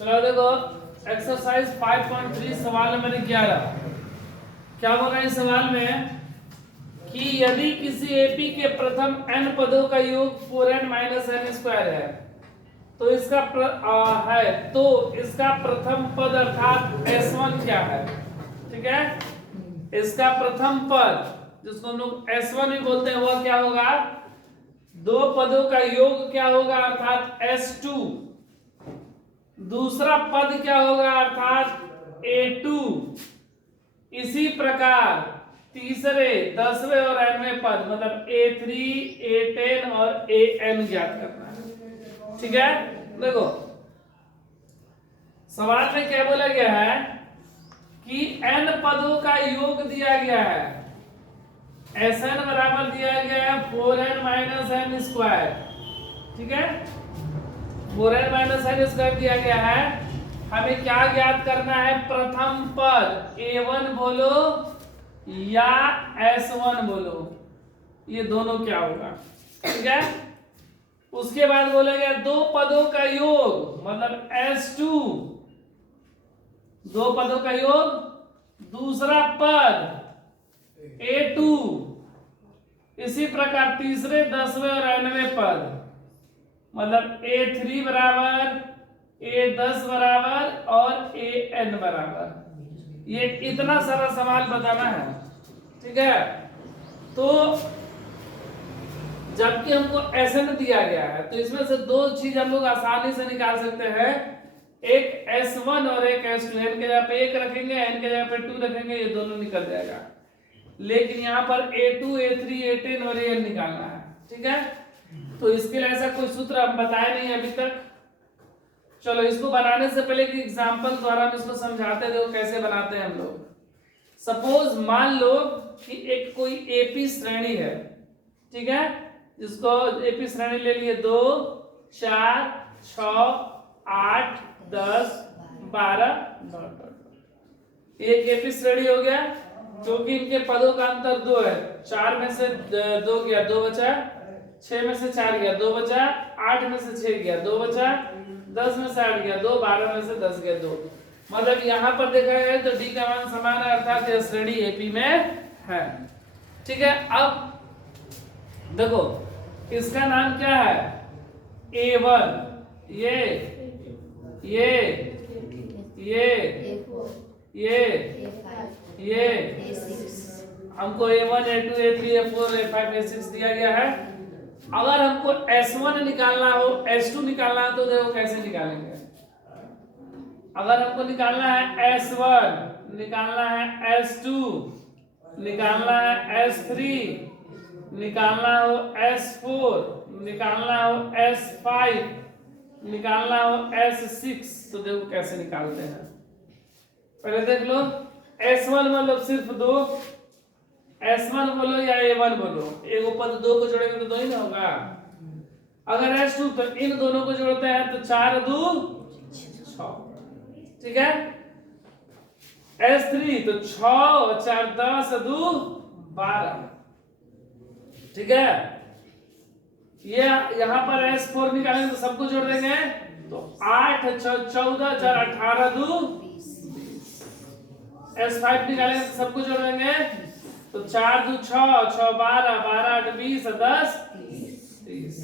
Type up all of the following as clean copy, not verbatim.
चलो देखो एक्सरसाइज 5.3 सवाल नंबर 11। क्या बोल रहा है इस सवाल में कि यदि किसी एपी के प्रथम n पदों का योग 4n माइनस n स्क्वायर है तो इसका प्रथम पद अर्थात S1 क्या है। ठीक है, इसका प्रथम पद जिसको हम लोग S1 भी बोलते हैं वह क्या होगा, दो पदों का योग क्या होगा अर्थात S2। दूसरा पद क्या होगा अर्थात A2। इसी प्रकार तीसरे 10वें और 11वें पद मतलब A3 A10 और AN ज्ञात करना है। ठीक है, देखो सवाल में क्या बोला गया है कि n पदों का योग दिया गया है, Sn बराबर दिया गया है 4n माइनस n स्क्वायर। ठीक है, 4n माइनस n स्क्वायर दिया गया है। हमें क्या ज्ञात करना है, प्रथम पद A1 बोलो या S1 बोलो, ये दोनों क्या होगा। ठीक है, उसके बाद बोलेगा दो पदों का योग मतलब S2, दो पदों का योग, दूसरा पद A2, इसी प्रकार तीसरे 10वें और 11वें पद मतलब A3 बराबर A10 बराबर और AN बराबर। ये इतना सारा सवाल बताना है। ठीक है, तो जबकि हमको SN दिया गया है तो इसमें से दो चीज हम लोग आसानी से निकाल सकते हैं, एक S1 और एक S2। n के जगह पे 1 रखेंगे, n के जगह पे 2 रखेंगे, ये दोनों निकल जाएगा। लेकिन यहाँ पर A2 A3 A10 और AN निकालना है। ठीक है, तो इसके लिए ऐसा कोई सूत्र हम बताए नहीं अभी तक। चलो इसको बनाने से पहले कि एग्जांपल द्वारा हम इसको समझाते हैं, देखो कैसे बनाते हैं हम लोग। सपोज मान लो कि एक कोई एपी श्रेणी है। ठीक है, जिसको एपी श्रेणी ले लिए 2 4 6 8 10 12 एक एपी श्रेणी हो गया, क्योंकि इनके पदों का अंतर 2 है। 4 में से 2 गया 2 बचा, 6 में से 4 गया 2 बचा, 8 में से 6 गया 2 बचा, 10 में से 8 गया 2, 12 में से 10 गया 2। मतलब यहाँ पर देखा जाए तो डी का मान समान है, अर्थात यह श्रेणी एपी में है। ठीक है, अब देखो इसका नाम क्या है A1, ये हमको A1 A2 A3 A4 A5 A6 दिया गया है। अगर हमको S1 निकालना हो S2 निकालना है तो देखो कैसे निकालेंगे। अगर हमको निकालना है S1, निकालना है S2, निकालना है S3, निकालना हो S4, निकालना हो S5, निकालना हो S6, तो देखो कैसे निकालते हैं। पहले देख लो S1 मतलब सिर्फ 2, S1 बोलो या A1 बोलो, एक ऊपर 2 को जोड़ेंगे तो 2 ही ना होगा। अगर S2 तो इन दोनों को जोड़ते हैं तो 4 2 6। ठीक है, S3 तो 6 और 4 10 2 12। ठीक है, ये यहाँ पर S4 निकालेंगे तो सबको जोड़ देंगे तो 8 6 14 4 18 2 S5 निकालेंगे तो सबको जोड़ देंगे तो 4 2 6 6 12 12 8 20 10 30।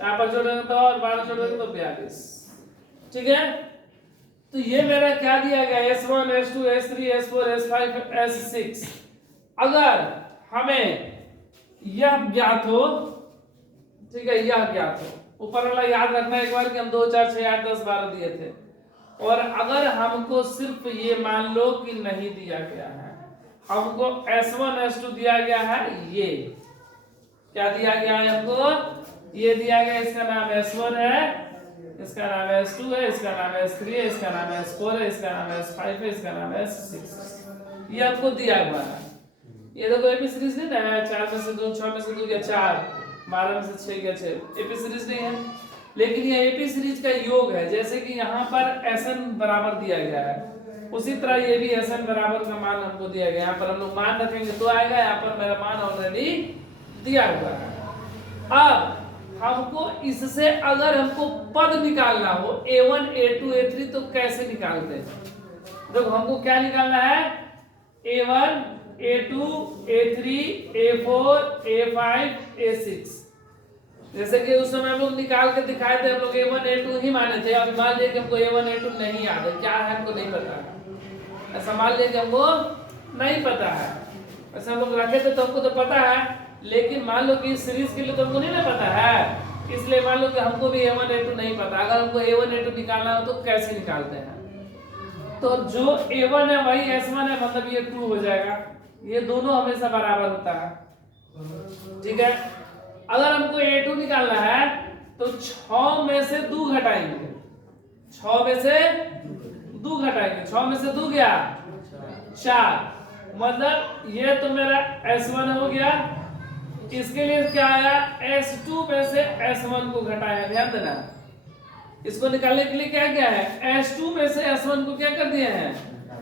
यहाँ पर जोड़ेंगे तो और 12 जोड़ेंगे तो 42। ठीक है, तो ये मेरा क्या दिया गया S1 S2 S3 S4 S5 S6। अगर हमें यह ज्ञात हो, ठीक है, यह ज्ञात हो, ऊपर वाला याद रखना एक बार कि हम 2 4 6 8 10 12 दिए थे। और अगर हमको सिर्फ ये मान लो कि नहीं दिया गया है, हमको S1 S2 दिया गया है, ये क्या दिया गया है हमको, ये दिया गया, इसका नाम S1 है, इसका नाम S2 है, इसका नाम S3 है, इसका नाम S4 है, इसका नाम S5 है, इसका नाम S6। ये आपको दिया हुआ है। ये देखो एपी सीरीज नहीं है, 4 में से 2 6 में से 2 गया 4, 12 में से 6 गया 6, एपी सीरीज नहीं है। लेकिन ये एपी सीरीज का योग है, जैसे कि यहाँ पर Sn बराबर दिया गया है, उसी तरह ये भी Sn बराबर का मान हमको दिया गया। यहाँ पर हम लोग मान रखेंगे तो आएगा, यहाँ पर मेरा मान ऑलरेडी दिया हुआ है। अब हमको इससे अगर हमको पद निकालना हो A1 A2 A3 तो कैसे निकालते हैं? देखो हमको क्या निकालना है, A1 A2 A3 A4 A5 A6। जैसे कि उस समय हम लोग निकाल के दिखाए थे, हम लोग A1 A2 ही माने थे। अब मान लिया कि हमको A1 A2 नहीं याद है, क्या है हमको नहीं पता है, ऐसा मान लिया कि हमको नहीं पता है। ऐसे हम लोग रखे थे तो हमको तो पता है, लेकिन मान लो कि इस सीरीज के लिए तो हमको नहीं ना पता है, इसलिए मान लो कि हमको भी A1 A2 नहीं पता। अगर हमको A1 A2 निकालना हो तो कैसे निकालते हैं? तो जो A1 है वही S1 है, मतलब ये 2 हो जाएगा। ये दोनों हमेशा बराबर होता है, ठीक है। अगर हमको A2 निकालना है तो 6 में से 2 घटाएंगे, 6 में से 2 घटाएंगे, 6 में से 2 गया 4, मतलब ये तो मेरा S1 हो गया। इसके लिए क्या आया, S2 में से S1 को घटाया, ध्यान देना। इसको निकालने के लिए क्या किया है, S2 में से S1 को क्या कर दिए हैं,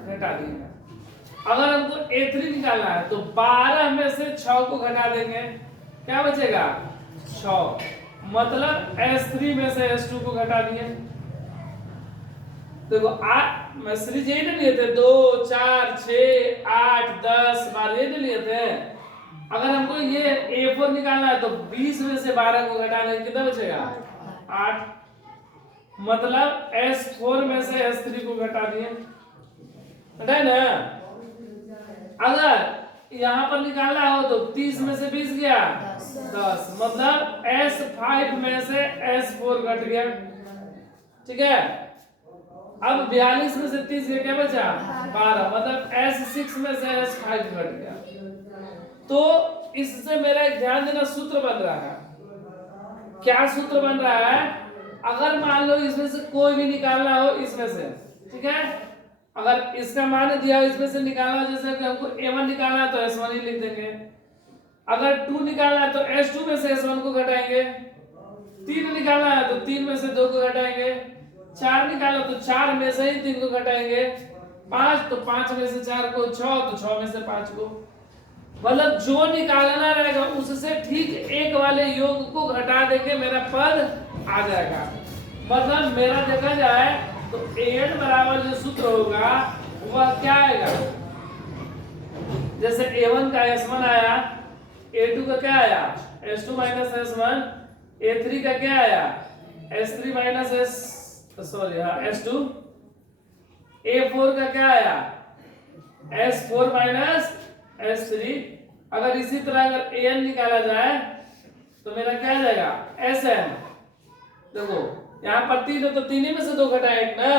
घटा दिए हैं। अगर हमको A3 निकालना है तो 12 में से 6 को घटा देंगे, क्या बचेगा 6, मतलब S3 में से S2 को घटा दिए। देखो मैं सीरीज यही ना लिए थे, 2 4 6 8 10 12 ये लिए थे। अगर हमको ये A4 निकालना है तो 20 में से 12 को घटा देंगे, कितना बचेगा 8, मतलब S4 में से S3 को घटा दिए, घटाए ना। अगर यहाँ पर निकालना हो तो 30 में से 20 गया 10, मतलब S5 में से S4 घट गया, ठीक है। अब 42 में से 30 गया, क्या बचा 12, मतलब S6 में से S5 घट गया। तो इससे मेरा एक ध्यान देना सूत्र बन रहा है। क्या सूत्र बन रहा है, अगर मान लो इसमें से कोई भी निकालना हो, इसमें से, ठीक है, अगर इसका मान दिया हो इसमें से निकालना हो, जैसे कि हमको A1 निकालना है तो S1 ही लिख देंगे। अगर 2 निकालना है तो S2 में से S1 को घटाएंगे, 3 निकालना है तो 3 में से 2 को घटाएंगे, 4 निकालना तो 4 में से ही 3 को घटाएंगे, 5 तो 5 में से 4 को, 6 तो 6 में से 5 को, मतलब जो निकालना रहेगा उससे ठीक एक वाले योग को घटा देके मेरा पद आ जाएगा। मतलब मेरा देखा जाए तो an बराबर जो सूत्र होगा वह क्या आएगा, जैसे A1 का S1 आया, A2 का क्या आया S2 माइनस S1, A3 का क्या आया S3 माइनस S2, A4 का क्या आया S4 माइनस S3। अगर इसी तरह अगर an निकाला जाए तो मेरा क्या आ जाएगा Sn। देखो यहाँ पर 3 है तो 3 ही में से 2 घटाए ना,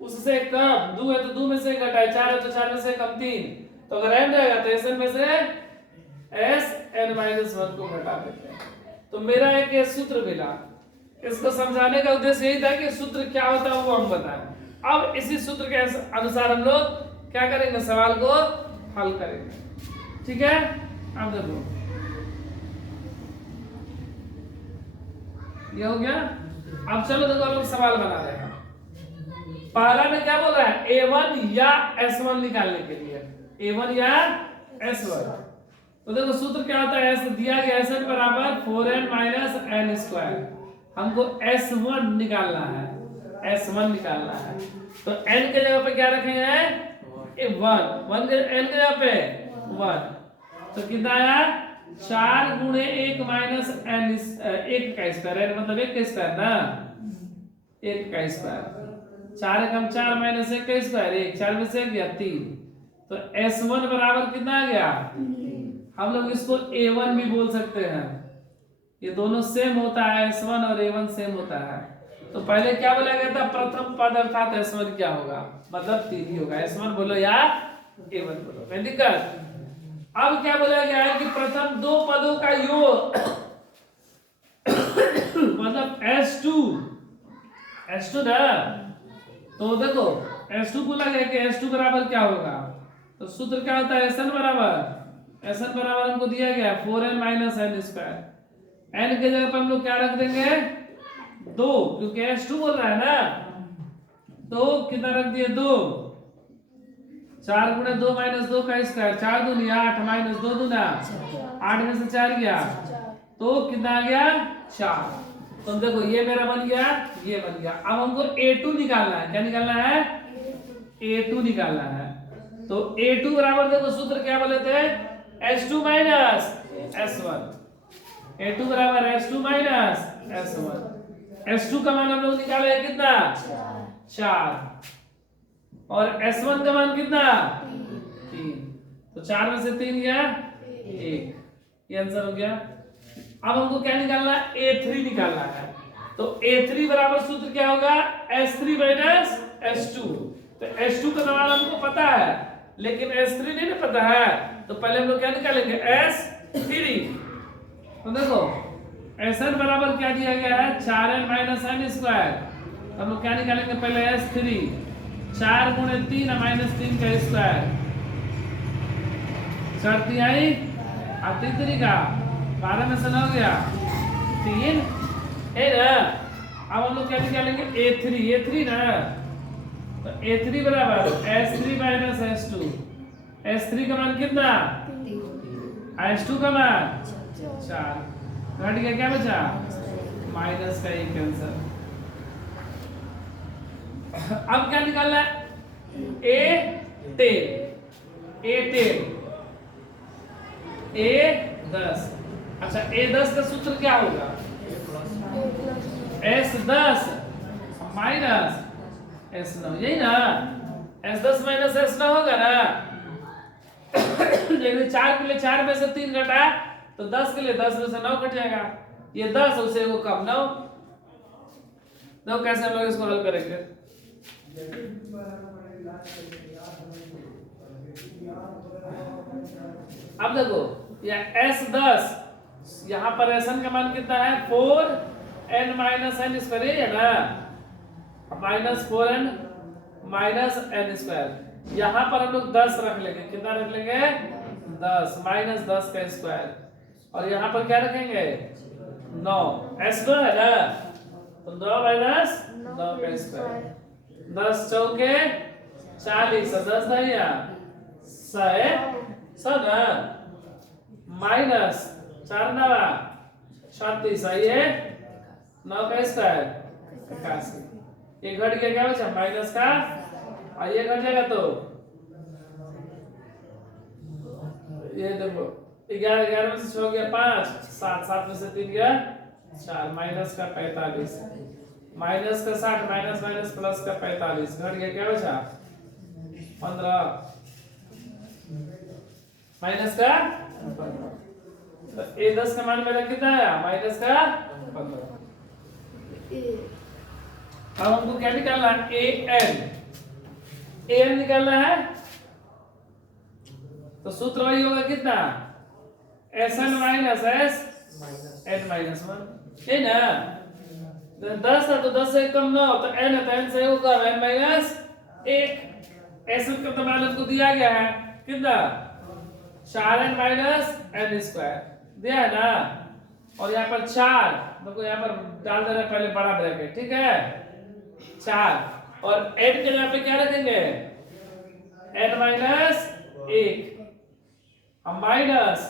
उससे कम, 2 है तो 2 में से घटाए, 4 है तो 4 में से कम 3, तो अगर n रहेगा तो Sn में से Sn-1 को घटा देते हैं। तो मेरा एक सूत्र मिला। इसको समझाने का उद्देश्य यही था कि सूत्र क्या होता है वो हम बताएं। अब इसी सूत्र के अनुसार हम लोग क्या करेंगे, सवाल को हल करेंगे, ठीक है। अब देखो ये हो गया। अब चलो देखो हम लोग सवाल बना रहे हैं। पहला में क्या बोल रहा है, A1 या S1 निकालने के लिए, A1 या S1। तो देखो सूत्र क्या होता है, ऐसे दिया गया Sn बराबर 4n माइनस n स्क्वायर। हमको S1 निकालना है, S1 निकालना है, तो n के जगह पे क्या रखेंगे 1 के n के जगह पे 1, तो कितना आया 4 गुणे 1 माइनस n 1 का स्क्वायर, मतलब 1 का स्क्वायर ना, 1 का स्क्वायर, 4 कम 4 माइनस 1 का स्क्वायर 1, 4 में से 1 गया 3, तो S1 बराबर कितना आ गया, हम लोग इसको A1 भी बोल सकते हैं, ये दोनों सेम होता है, S1 और A1 सेम होता है। तो पहले क्या बोला गया था, प्रथम पद अर्थात S1 क्या होगा, मतलब 3 ही होगा, S1 बोलो या A1 बोलो, कोई दिक्कत। अब क्या बोला गया है कि प्रथम 2 पदों का योग मतलब S2 ना, तो देखो S2 बोला गया कि S2 बराबर क्या होगा, तो सूत्र क्या होता है Sn बराबर हमको दिया गया 4n minus n square. n के जगह पर हम लोग क्या रख देंगे 2, क्योंकि S2 बोल रहा है ना, तो कितना रख दिए 2, 4 गुणे 2 माइनस 2 का स्क्वायर, 4 दूनी 8 माइनस 2 दूना 8 में से 4 गया तो कितना आ गया 4। तो देखो ये मेरा बन गया, ये बन गया। अब हमको A2 निकालना है। क्या निकालना है? A2 निकालना है। तो A2 बराबर देखो सूत्र क्या बोले थे? S2 minus S1। A2 बराबर S2 माइनस S1। S2 का मान हम लोग निकाले है कितना? 4। और S1 का मान कितना? 3। तो 4 में से 3 गया 1। ये आंसर हो गया। अब हमको क्या निकालना है? A3 निकालना है। तो A3 बराबर सूत्र क्या होगा? S3 minus S2। तो S2 का मान हमको पता है, लेकिन S3 नहीं ना पता है। तो पहले हम लोग क्या निकालेंगे? S3। तो देखो Sn बराबर क्या दिया गया है? 4n minus n square. हम लोग क्या निकालेंगे? पहले S3 4 गुणे 3 माइनस 3 का स्क्वायर। 4 तिहाई और 3 तरीका 12 में से 9 गया 3 है ना। अब हम लोग क्या निकालेंगे? A3 ना। तो A3 बराबर S3 माइनस S2। S3 का मान कितना? S2 का मान 4। घट गया, क्या बचा? माइनस का 1 आंसर। अब क्या निकालना है? A10 A10 अच्छा A10 का सूत्र क्या होगा? S10 माइनस S9, यही ना। S10 माइनस S9 होगा ना। जैसे 4 के लिए 4 में से 3 घटा तो 10 के लिए 10 में से 9 कट जाएगा। ये 10 उससे वो कम 9। कैसे हम लोग इसको हल करेंगे? अब देखो ये S10, यहां पर Sn का मान कितना है? 4n माइनस n स्क्वायर है ना। Minus 4n minus n square. यहां पर हम लोग 10 रख लेंगे। कितना रख लेंगे? 10 माइनस 10 का स्क्वायर। और यहां पर क्या रखेंगे? 9। S9 है ना। तो 9 माइनस 9 का स्क्वायर। 10 चौके 40 और 10 दहिया 100 ना। माइनस 4 नवा 36 ये 9 का स्क्वायर 81। ये घट गया, क्या बचा? माइनस का। और ये घट जाएगा तो ये देखो 11 में से 6 गया 5, 7 में से 3 गया 4, माइनस का 45। माइनस का 60 माइनस माइनस प्लस का 45 घट गया, क्या बचा? 15 माइनस का 15। तो A10 का मान मेरा कितना आया? माइनस का 15। अब हमको क्या निकालना है? an निकालना है। तो सूत्र वही होगा कितना? Sn माइनस Sn माइनस 1 है ना। 10 है तो 10 से कम 9, तो n है तो n से होगा n माइनस 1। Sn का मान हमको दिया गया है कितना? 4n माइनस n स्क्वायर दिया है ना। और यहाँ पर 4 देखो, यहाँ पर डाल दे रहे पहले बड़ा ब्रैकेट, ठीक है। 4 और n के यहाँ पे क्या रखेंगे? n minus 1 minus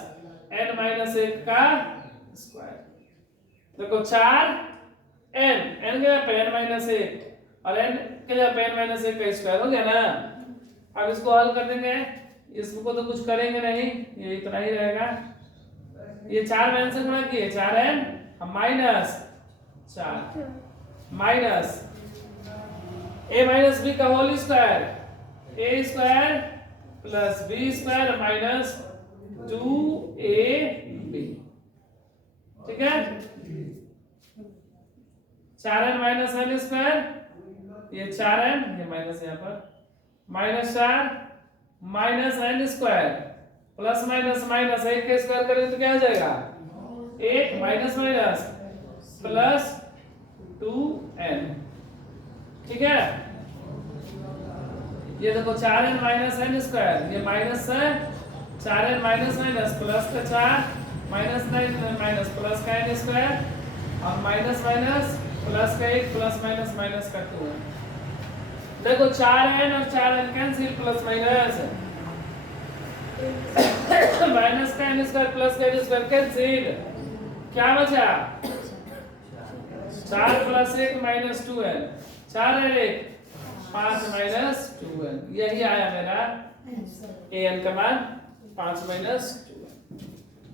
n minus 1 का स्क्वायर। देखो 4 n के यहाँ पे n माइनस 1 और n के यहाँ पे n माइनस 1 का स्क्वायर हो गया ना। अब इसको हल कर देंगे। इसको तो कुछ करेंगे नहीं, ये इतना ही रहेगा। ये 4 में n से गुणा किए 4n minus 4 minus a minus b का whole square a square plus b square minus 2ab, ठीक है। 4n माइनस n स्क्वायर, ये 4n ये माइनस यहाँ पर minus 4 minus n square plus minus minus 1 का स्क्वायर करें तो क्या हो जाएगा? 1 माइनस माइनस प्लस 2n, ठीक है। ये देखो 4n माइनस n स्क्वायर, ये माइनस है 4n माइनस माइनस प्लस का 4 माइनस 9 माइनस प्लस का n स्क्वायर और माइनस माइनस प्लस का 1 प्लस माइनस माइनस का 2। देखो 4n और 4n cancel, plus minus minus का n स्क्वायर प्लस का n स्क्वायर कैंसिल, क्या बचा 4 + 1 - 2n 4 और 1 5 - 2n यही आया मेरा an का मान 5 - 2